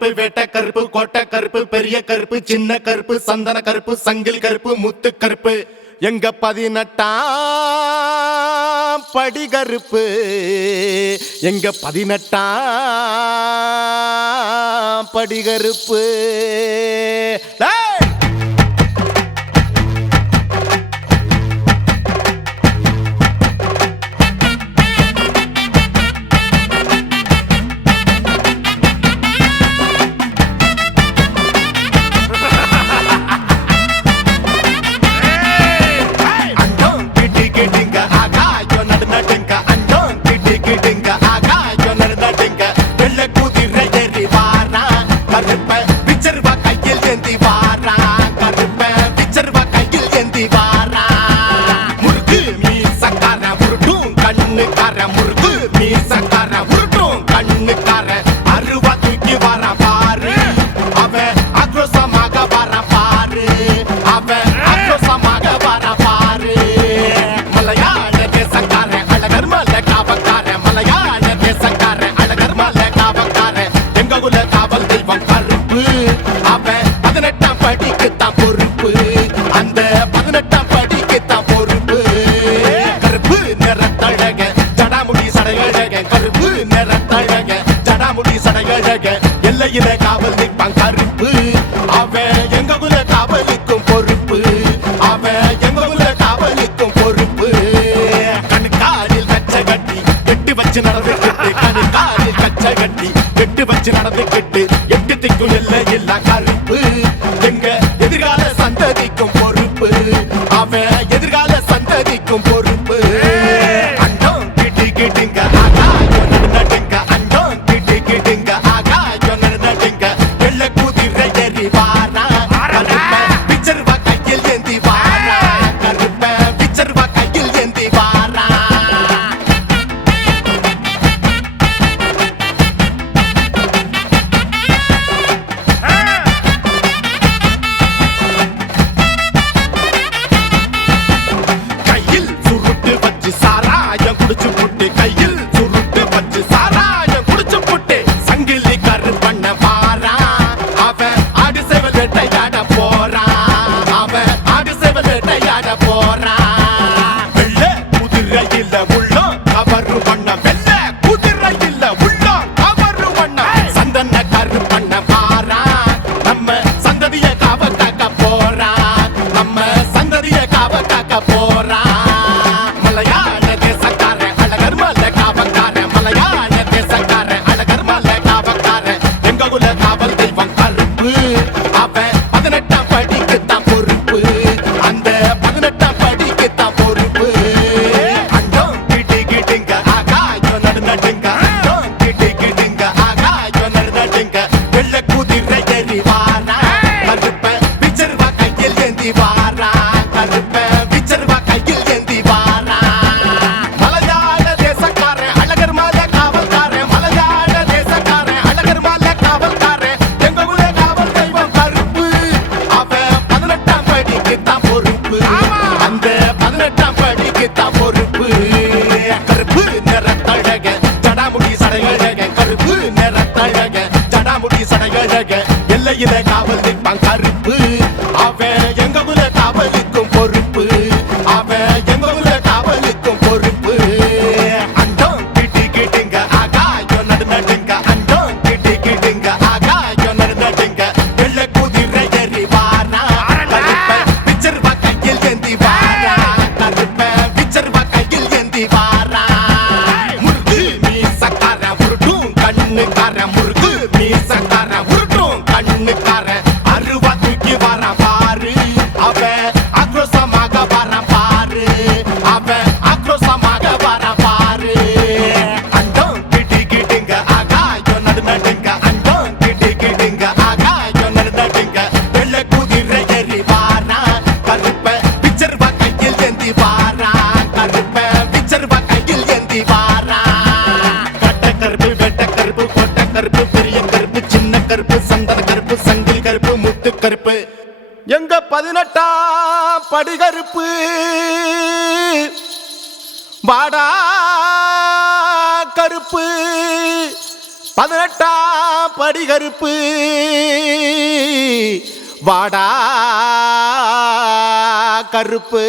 கருப்பு வேட்ட கருப்பு கோட்டை கருப்பு பெரிய கருப்பு சின்ன கருப்பு சந்தன கருப்பு சங்கில் கருப்பு முத்து கருப்பு. எங்க பதினெட்டாம் படி கருப்பு. எங்க பதினெட்டாம் படி கருப்பு. அந்த பதினெட்டாம் படிக்குத்தான் பொறுப்பு. கருப்பு நிறத்தழக ஜடாமுடி சடையழக கருப்பு நிறத்தழக ஜடாமுடி சடையழக எல்லையில காவல் Bye. porra. you that கருப்பு. எங்க பதினெட்டாம் படிகருப்பு? வாடா கருப்பு. பதினெட்டாம் படிகருப்பு. வாடா கருப்பு.